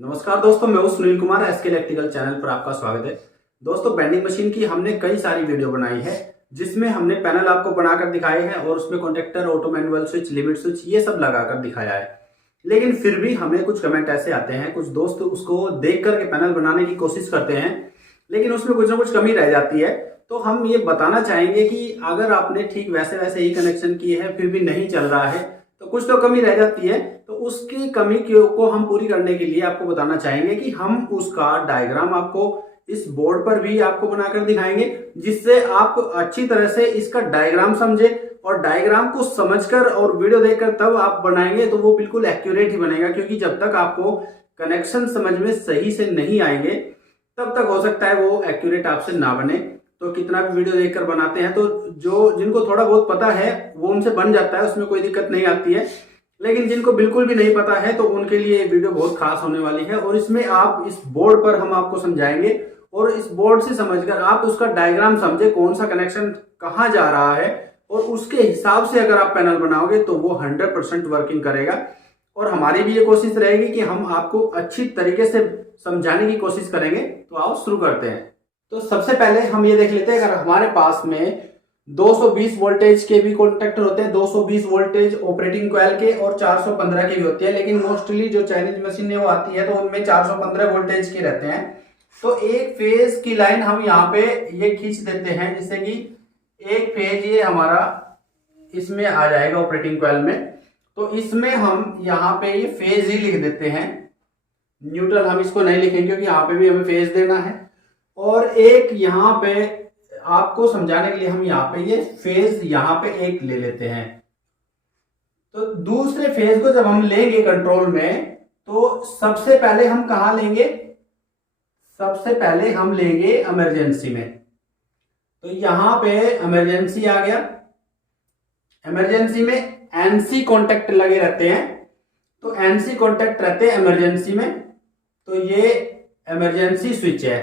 नमस्कार दोस्तों, मैं हूं Sunil Kumar. SK electrical channel पर आपका स्वागत है। दोस्तों, बेंडिंग मशीन की हमने कई सारी वीडियो बनाई है जिसमें हमने पैनल आपको बनाकर दिखाए हैं और उसमें contactor, auto manual switch, limit switch ये सब लगाकर दिखाया है। लेकिन फिर भी हमें कुछ कमेंट ऐसे आते हैं, कुछ दोस्त उसको देख करके पैनल बनाने की कोशिश करते हैं लेकिन उसमें कुछ ना कुछ कमी रह जाती है। तो हम ये बताना चाहेंगे कि अगर आपने ठीक वैसे वैसे ही कनेक्शन किए हैं फिर भी नहीं चल रहा है तो कुछ तो कमी रह जाती है। तो उसकी कमी को हम पूरी करने के लिए आपको बताना चाहेंगे कि हम उसका डायग्राम आपको इस बोर्ड पर भी आपको बनाकर दिखाएंगे, जिससे आप अच्छी तरह से इसका डायग्राम समझे और डायग्राम को समझकर और वीडियो देखकर तब आप बनाएंगे तो वो बिल्कुल एक्यूरेट ही बनेगा। क्योंकि जब तक आपको कनेक्शन समझ में सही से नहीं आएंगे तब तक हो सकता है वो एक्यूरेट आपसे ना बने। तो कितना भी वीडियो देखकर बनाते हैं तो जो जिनको थोड़ा बहुत पता है वो उनसे बन जाता है, उसमें कोई दिक्कत नहीं आती है। लेकिन जिनको बिल्कुल भी नहीं पता है तो उनके लिए ये वीडियो बहुत खास होने वाली है। और इसमें आप इस बोर्ड पर हम आपको समझाएंगे और इस बोर्ड से समझकर आप उसका डायग्राम समझे, कौन सा कनेक्शन कहाँ जा रहा है, और उसके हिसाब से अगर आप पैनल बनाओगे तो वो 100% वर्किंग करेगा। और हमारी भी ये कोशिश रहेगी कि हम आपको अच्छी तरीके से समझाने की कोशिश करेंगे। तो आओ शुरू करते हैं। तो सबसे पहले हम ये देख लेते हैं, अगर हमारे पास में 220 वोल्टेज के भी कॉन्टेक्टर होते हैं, 220 वोल्टेज ऑपरेटिंग कॉइल के और 415 के भी होते हैं। लेकिन मोस्टली जो चाइनीज मशीन है वो आती है तो उनमें 415 वोल्टेज के रहते हैं। तो एक फेज की लाइन हम यहाँ पे ये खींच देते हैं, जिससे कि एक फेज ये हमारा इसमें आ जाएगा ऑपरेटिंग कॉइल में। तो इसमें हम यहाँ पे ये फेज ही लिख देते हैं, न्यूट्रल हम इसको नहीं लिखेंगे क्योंकि यहाँ पे भी हमें फेज देना है। और एक यहाँ पे आपको समझाने के लिए हम यहाँ पे ये फेज यहाँ पे एक ले लेते हैं। तो दूसरे फेज को जब हम लेंगे कंट्रोल में तो सबसे पहले हम कहा लेंगे, सबसे पहले हम लेंगे इमरजेंसी में। तो यहां पे इमरजेंसी आ गया। इमरजेंसी में एनसी कॉन्टेक्ट लगे रहते हैं, तो एनसी कॉन्टेक्ट रहते हैं इमरजेंसी में। तो ये इमरजेंसी स्विच है।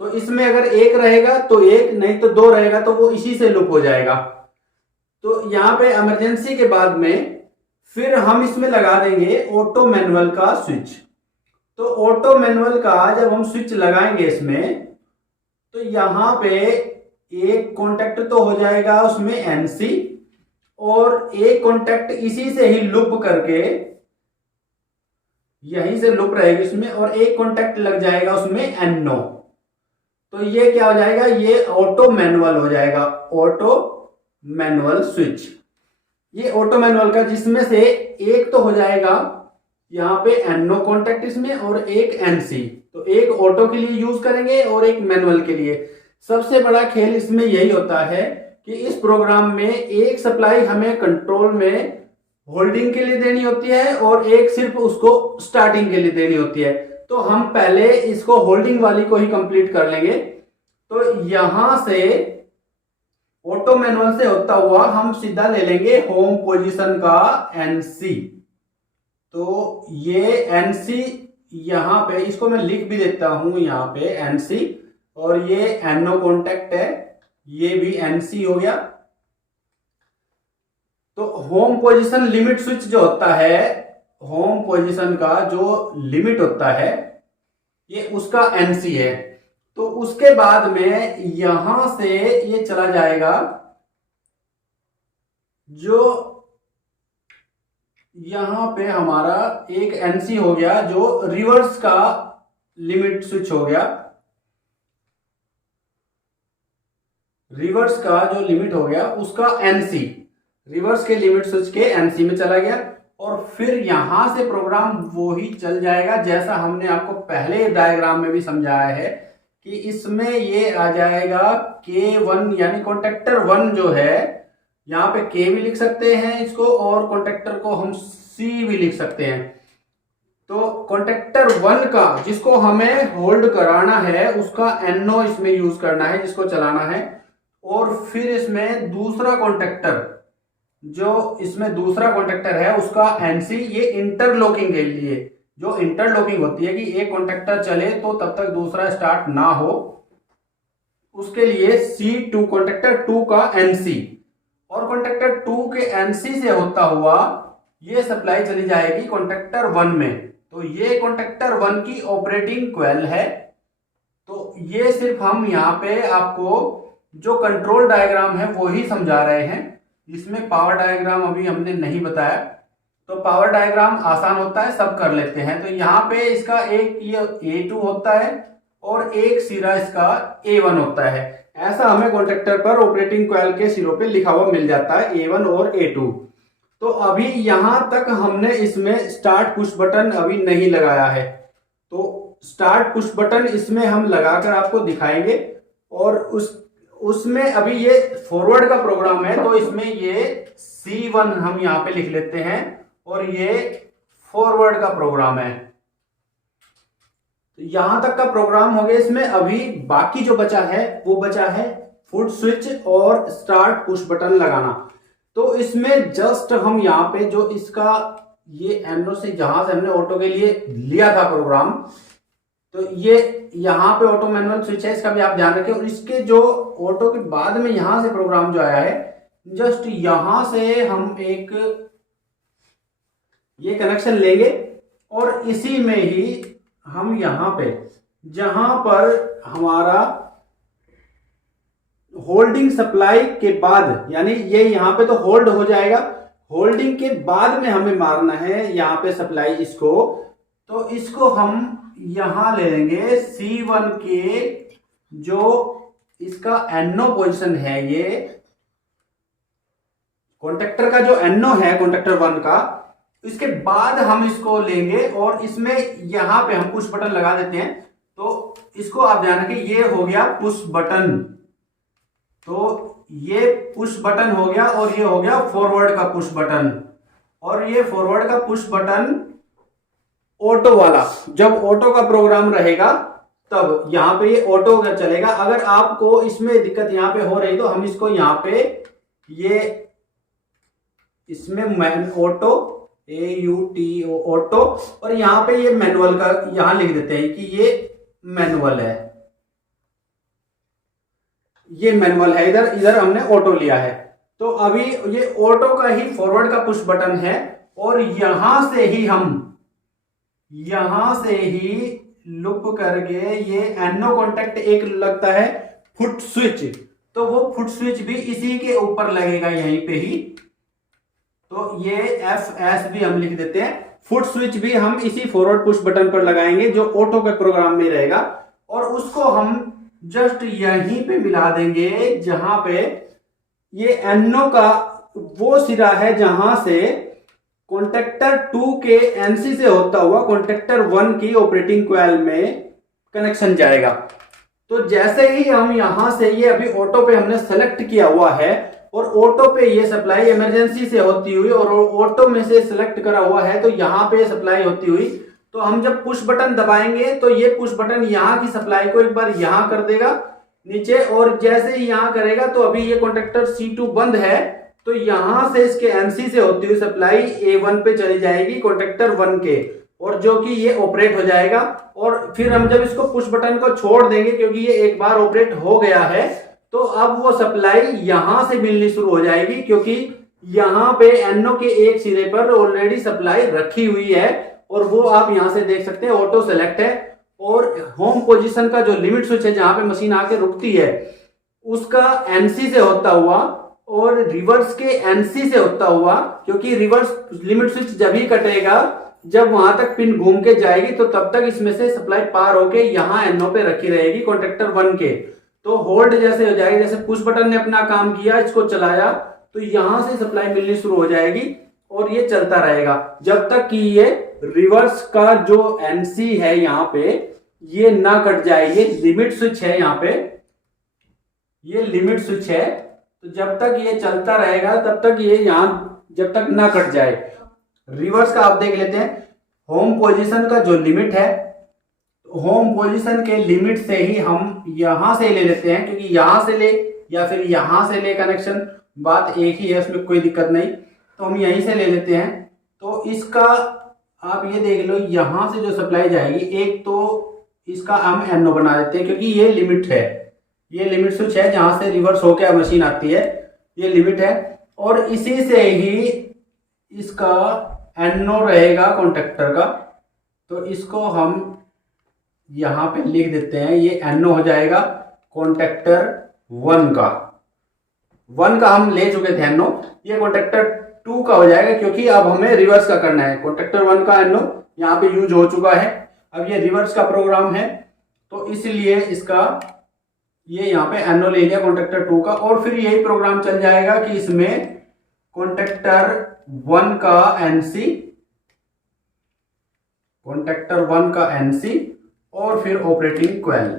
तो इसमें अगर एक रहेगा तो एक, नहीं तो दो रहेगा तो वो इसी से लूप हो जाएगा। तो यहां पे इमरजेंसी के बाद में फिर हम इसमें लगा देंगे ऑटो मैनुअल का स्विच। तो ऑटो मैनुअल का जब हम स्विच लगाएंगे इसमें तो यहां पे एक कॉन्टेक्ट तो हो जाएगा उसमें एनसी, और एक कॉन्टेक्ट इसी से ही लूप करके यहीं से लूप रहेगी उसमें, और एक कॉन्टेक्ट लग जाएगा उसमें एनओ। तो ये क्या हो जाएगा, ये ऑटो मैनुअल हो जाएगा, ऑटो मैनुअल स्विच। ये ऑटो मैनुअल का जिसमें से एक तो हो जाएगा यहाँ पे एनओ कॉन्टेक्ट इसमें और एक एनसी। तो एक ऑटो के लिए यूज करेंगे और एक मैनुअल के लिए। सबसे बड़ा खेल इसमें यही होता है कि इस प्रोग्राम में एक सप्लाई हमें कंट्रोल में होल्डिंग के लिए देनी होती है और एक सिर्फ उसको स्टार्टिंग के लिए देनी होती है। तो हम पहले इसको होल्डिंग वाली को ही कंप्लीट कर लेंगे। तो यहां से ऑटो मैनुअल से होता हुआ हम सीधा ले लेंगे होम पोजीशन का एनसी। तो ये एनसी यहां पे, इसको मैं लिख भी देता हूं यहां पे एनसी, और ये एनओ कॉन्टेक्ट है, ये भी एनसी हो गया। तो होम पोजीशन लिमिट स्विच जो होता है, होम पोजीशन का जो लिमिट होता है ये उसका एनसी है। तो उसके बाद में यहां से ये चला जाएगा, जो यहां पे हमारा एक एनसी हो गया जो रिवर्स का लिमिट स्विच हो गया। रिवर्स का जो लिमिट हो गया उसका एनसी, रिवर्स के लिमिट स्विच के एनसी में चला गया। और फिर यहां से प्रोग्राम वो ही चल जाएगा जैसा हमने आपको पहले डायग्राम में भी समझाया है कि इसमें ये आ जाएगा K1, यानी कॉन्टेक्टर 1 जो है, यहाँ पे K भी लिख सकते हैं इसको, और कॉन्टेक्टर को हम C भी लिख सकते हैं। तो कॉन्टेक्टर 1 का जिसको हमें होल्ड कराना है उसका NO इसमें यूज करना है, जिसको चलाना है। और फिर इसमें दूसरा कॉन्टेक्टर, जो इसमें दूसरा कॉन्टेक्टर है उसका एनसी, ये इंटरलॉकिंग के लिए, जो इंटरलॉकिंग होती है कि एक कॉन्टेक्टर चले तो तब तक दूसरा स्टार्ट ना हो, उसके लिए C2 कॉन्टेक्टर 2 का एनसी। और कॉन्टेक्टर 2 के एनसी से होता हुआ ये सप्लाई चली जाएगी कॉन्टेक्टर 1 में। तो ये कॉन्टेक्टर 1 की ऑपरेटिंग कॉइल है। तो ये सिर्फ हम यहाँ पे आपको जो कंट्रोल डायग्राम है वो ही समझा रहे हैं, इसमें पावर डायग्राम अभी हमने नहीं बताया। तो पावर डायग्राम आसान होता है, सब कर लेते हैं। तो यहाँ पे इसका एक ये A2 होता है और एक सिरा इसका A1 होता है। ऐसा हमें कॉन्ट्रैक्टर पर ऑपरेटिंग कॉइल के सिरों पे लिखा हुआ मिल जाता है, A1 और A2। तो अभी यहां तक हमने इसमें स्टार्ट पुश बटन अभी नहीं लगाया है, तो स्टार्ट पुश बटन इसमें हम लगाकर आपको दिखाएंगे। और उसमें अभी ये फॉरवर्ड का प्रोग्राम है, तो इसमें ये C1 हम यहाँ पे लिख लेते हैं और ये फॉरवर्ड का प्रोग्राम है। तो यहां तक का प्रोग्राम हो गया। इसमें अभी बाकी जो बचा है वो बचा है फुट स्विच और स्टार्ट पुश बटन लगाना। तो इसमें जस्ट हम यहाँ पे जो इसका ये एनो से जहां से हमने ऑटो के लिए लिया था प्रोग्राम, तो ये यहाँ पे ऑटो मैनुअल स्विच है, इसका भी आप ध्यान रखें। और इसके जो ऑटो के बाद में यहां से प्रोग्राम जो आया है, जस्ट यहां से हम एक ये कनेक्शन लेंगे और इसी में ही हम यहां पे जहां पर हमारा होल्डिंग सप्लाई के बाद, यानी ये यहां पे तो होल्ड हो जाएगा, होल्डिंग के बाद में हमें मारना है यहां पे सप्लाई इसको। तो इसको हम यहां ले लेंगे C1 के जो इसका एनो पोजीशन है, ये कॉन्ट्रैक्टर का जो एनो है कॉन्ट्रैक्टर 1 का, इसके बाद हम इसको लेंगे और इसमें यहां पे हम पुश बटन लगा देते हैं। तो इसको आप ध्यान रखें, ये हो गया पुश बटन। तो ये पुश बटन हो गया और ये हो गया फॉरवर्ड का पुश बटन। और ये फॉरवर्ड का पुश बटन ऑटो वाला, जब ऑटो का प्रोग्राम रहेगा तब यहाँ पे ये ऑटो का चलेगा। अगर आपको इसमें दिक्कत यहाँ पे हो रही तो हम इसको यहाँ पे ये इसमें ऑटो AUTO ऑटो और यहाँ पे ये मैनुअल का यहाँ लिख देते हैं कि ये मैनुअल है, ये मैनुअल है। इधर हमने ऑटो लिया है। तो अभी ये ऑटो का ही फॉरवर्ड का पुश बटन है और यहां से ही लुप करके ये एनो कॉन्टेक्ट एक लगता है फुट स्विच, तो वो फुट स्विच भी इसी के ऊपर लगेगा यहीं पे ही। तो ये FS भी हम लिख देते हैं। फुट स्विच भी हम इसी फॉरवर्ड पुश बटन पर लगाएंगे जो ऑटो के प्रोग्राम में रहेगा और उसको हम जस्ट यहीं पे मिला देंगे जहां पे ये एनो का वो सिरा है जहां से कॉन्ट्रैक्टर 2 के NC से होता हुआ कॉन्ट्रैक्टर 1 की ऑपरेटिंग कॉइल में कनेक्शन जाएगा। तो जैसे ही हम यहां से ये अभी ऑटो पे हमने सेलेक्ट किया हुआ है और ऑटो पे ये सप्लाई इमरजेंसी से होती हुई और ऑटो में से सिलेक्ट करा हुआ है, तो यहाँ पे सप्लाई होती हुई, तो हम जब पुश बटन दबाएंगे तो ये पुश बटन यहाँ की सप्लाई को एक बार यहाँ कर देगा नीचे, और जैसे ही यहाँ करेगा तो अभी ये कॉन्ट्रैक्टर C2 बंद है, तो यहां से इसके NC से होती हुई सप्लाई A1 पे चली जाएगी कॉन्ट्रैक्टर 1 के, और जो कि ये ऑपरेट हो जाएगा। और फिर हम जब इसको पुश बटन को छोड़ देंगे, क्योंकि ये एक बार ऑपरेट हो गया है, तो अब वो सप्लाई यहां से मिलनी शुरू हो जाएगी, क्योंकि यहां पे एनो के एक सिरे पर ऑलरेडी सप्लाई रखी हुई है और वो आप यहां से देख सकते हैं ऑटो सेलेक्ट है। और होम पोजीशन का जो लिमिट स्विच है जहां पे मशीन आके रुकती है उसका NC से होता हुआ और रिवर्स के NC से होता हुआ, क्योंकि रिवर्स लिमिट स्विच जब ही कटेगा जब वहां तक पिन घूम के जाएगी, तो तब तक इसमें से सप्लाई पार होके यहाँ एनो पे रखी रहेगी कॉन्ट्रैक्टर 1 के। तो होल्ड जैसे हो जाएगी, जैसे पुश बटन ने अपना काम किया, इसको चलाया, तो यहां से सप्लाई मिलनी शुरू हो जाएगी और ये चलता रहेगा जब तक कि ये रिवर्स का जो NC है यहाँ पे ये ना कट जाए। ये लिमिट स्विच है, यहाँ पे ये लिमिट स्विच है, तो जब तक ये चलता रहेगा तब तक ये यहाँ जब तक ना कट जाए। रिवर्स का आप देख लेते हैं, होम पोजीशन का जो लिमिट है, होम पोजीशन के लिमिट से ही हम यहां से ले लेते हैं, क्योंकि यहां से ले या फिर यहां से ले कनेक्शन बात एक ही है, उसमें कोई दिक्कत नहीं, तो हम यहीं से ले लेते हैं। तो इसका आप ये देख लो, यहां से जो सप्लाई जाएगी, एक तो इसका हम एनो बना देते हैं क्योंकि ये लिमिट है, ये लिमिट स्विच है जहां से रिवर्स होकर मशीन आती है, ये लिमिट है, और इसी से ही इसका एनो रहेगा कॉन्ट्रैक्टर का, तो इसको हम यहाँ पे लिख देते हैं, ये NO हो जाएगा कॉन्टेक्टर 1 का। 1 का हम ले चुके थे NO, ये कॉन्टेक्टर 2 का हो जाएगा क्योंकि अब हमें रिवर्स का करना है। कॉन्टेक्टर 1 का NO यहाँ पे यूज हो चुका है, अब ये रिवर्स का प्रोग्राम है तो इसलिए इसका ये यहाँ पे NO ले लिया कॉन्टेक्टर 2 का, और फिर यही प्रोग्राम चल जाएगा कि इसमें कॉन्टेक्टर 1 का NC, कॉन्टेक्टर 1 का NC और फिर ऑपरेटिंग क्वेल।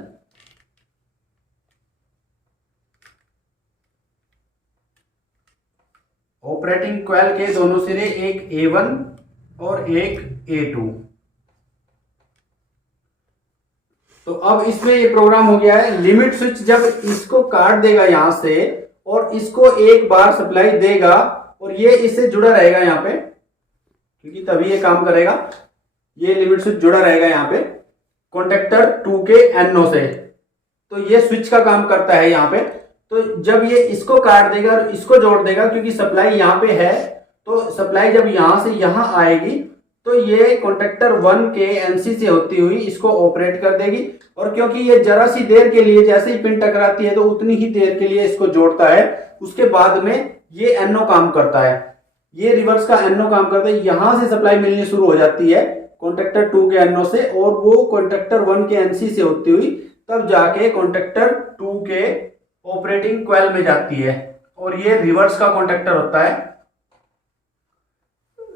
ऑपरेटिंग क्वेल के दोनों सिरे, एक A1 और एक A2। तो अब इसमें ये प्रोग्राम हो गया है। लिमिट स्विच जब इसको काट देगा यहां से और इसको एक बार सप्लाई देगा और ये इससे जुड़ा रहेगा यहाँ पे, क्योंकि तभी ये काम करेगा। ये लिमिट स्विच जुड़ा रहेगा यहाँ पे कॉन्टेक्टर 2 के NO से, तो ये स्विच का काम करता है यहाँ पे। तो जब ये इसको काट देगा और इसको जोड़ देगा, क्योंकि सप्लाई यहाँ पे है, तो सप्लाई जब यहां से यहां आएगी तो ये कॉन्टेक्टर 1 के NC से होती हुई इसको ऑपरेट कर देगी। और क्योंकि ये जरा सी देर के लिए, जैसे ही पिन टकराती है तो उतनी ही देर के लिए इसको जोड़ता है, उसके बाद में ये NO काम करता है, ये रिवर्स का NO काम करता है। यहां से सप्लाई मिलनी शुरू हो जाती है कॉन्टेक्टर 2 के NO से, और वो कॉन्टेक्टर 1 के NC से होती हुई तब जाके कॉन्टेक्टर 2 के ऑपरेटिंग क्वेल में जाती है, और ये रिवर्स का कॉन्टेक्टर होता है।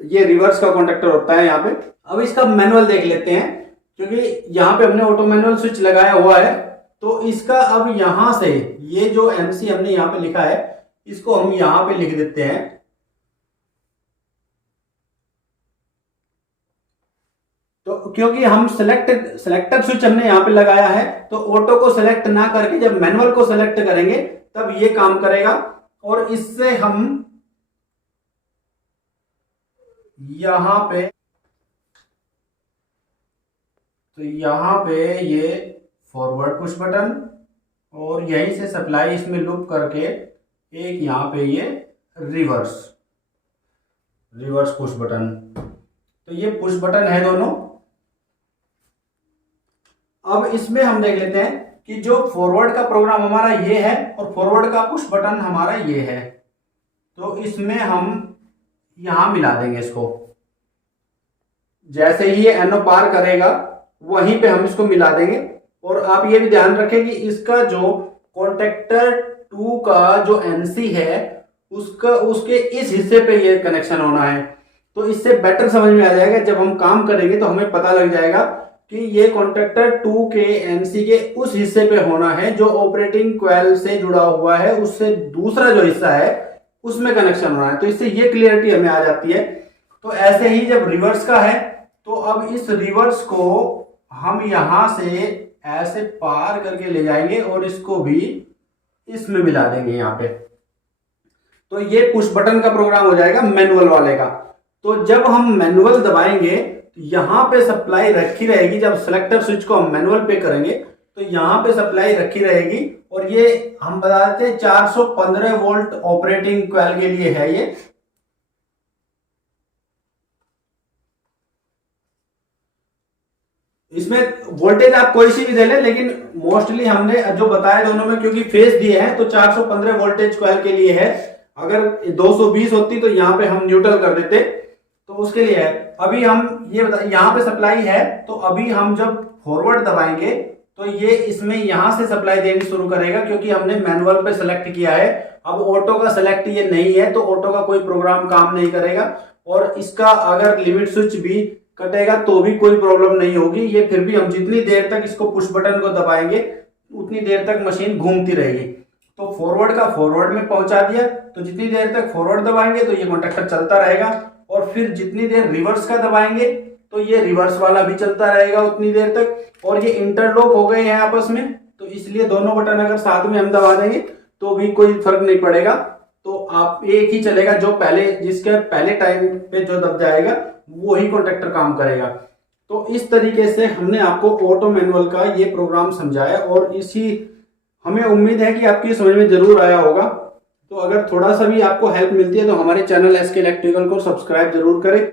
ये रिवर्स का कॉन्टेक्टर होता है यहाँ पे। अब इसका मैनुअल देख लेते हैं, क्योंकि यहाँ पे हमने ऑटो मैनुअल स्विच लगाया हुआ है, तो इसका अब यहां से ये जो MC हमने यहाँ पे लिखा है इसको हम यहाँ पे लिख देते हैं। तो क्योंकि हम सेलेक्टर स्विच हमने यहाँ पे लगाया है, तो ऑटो को सेलेक्ट ना करके जब मैनुअल को सेलेक्ट करेंगे तब ये काम करेगा। और इससे हम यहां पे, तो यहां पे ये फॉरवर्ड पुश बटन और यहीं से सप्लाई इसमें लूप करके एक यहां पे ये रिवर्स पुश बटन, तो ये पुश बटन है दोनों। अब इसमें हम देख लेते हैं कि जो फॉरवर्ड का प्रोग्राम हमारा ये है और फॉरवर्ड का पुश बटन हमारा ये है, तो इसमें हम यहां मिला देंगे इसको। जैसे ही ये NO पार करेगा वहीं पे हम इसको मिला देंगे। और आप ये भी ध्यान रखें कि इसका जो कॉन्टेक्टर 2 का जो NC है उसके इस हिस्से पे ये कनेक्शन होना है। तो इससे बेटर समझ में आ जाएगा, जब हम काम करेंगे तो हमें पता लग जाएगा कि ये कॉन्टेक्टर 2 के NC के उस हिस्से पे होना है जो ऑपरेटिंग क्वेल से जुड़ा हुआ है, उससे दूसरा जो हिस्सा है उसमें कनेक्शन होना है। तो इससे ये क्लियरिटी हमें आ जाती है। तो ऐसे ही जब रिवर्स का है, तो अब इस रिवर्स को हम यहां से ऐसे पार करके ले जाएंगे और इसको भी इसमें मिला देंगे यहाँ पे। तो ये पुश बटन का प्रोग्राम हो जाएगा मैनुअल वाले का। तो जब हम मैनुअल दबाएंगे तो यहां पे सप्लाई रखी रहेगी। जब सेलेक्टर स्विच को हम मैनुअल पे करेंगे तो यहां पे सप्लाई रखी रहेगी, और ये हम बता देते हैं 415 वोल्ट ऑपरेटिंग क्वेल के लिए है ये। इसमें वोल्टेज आप कोई सी भी दे लें, लेकिन मोस्टली हमने जो बताया दोनों में, क्योंकि फेज दिए हैं तो 415 वोल्टेज क्वेल के लिए है। अगर 220 होती तो यहाँ पे हम न्यूट्रल कर देते, तो उसके लिए है। अभी हम ये यहाँ पे सप्लाई है, तो अभी हम जब फॉरवर्ड दबाएंगे तो ये इसमें यहां से सप्लाई देनी शुरू करेगा, क्योंकि हमने मैनुअल पे सेलेक्ट किया है। अब ऑटो का सेलेक्ट ये नहीं है, तो ऑटो का कोई प्रोग्राम काम नहीं करेगा। और इसका अगर लिमिट स्विच भी कटेगा तो भी कोई प्रॉब्लम नहीं होगी। ये फिर भी हम जितनी देर तक इसको पुश बटन को दबाएंगे उतनी देर तक मशीन घूमती रहेगी। तो फॉरवर्ड का फॉरवर्ड में पहुंचा दिया, तो जितनी देर तक फॉरवर्ड दबाएंगे तो ये कॉन्टेक्टर चलता रहेगा, और फिर जितनी देर रिवर्स का दबाएंगे तो ये रिवर्स वाला भी चलता रहेगा उतनी देर तक। और ये इंटरलॉक हो गए हैं आपस में, तो इसलिए दोनों बटन अगर साथ में हम दबा देंगे तो भी कोई फर्क नहीं पड़ेगा। तो आप एक ही चलेगा, जो पहले जिसके पहले टाइम पे जो दब जाएगा वो ही कॉन्टेक्टर काम करेगा। तो इस तरीके से हमने आपको ऑटो मैनुअल का ये प्रोग्राम समझाया, और इसी हमें उम्मीद है कि आपकी समझ में जरूर आया होगा। तो अगर थोड़ा सा भी आपको हेल्प मिलती है तो हमारे चैनल SK इलेक्ट्रिकल को सब्सक्राइब जरूर करें।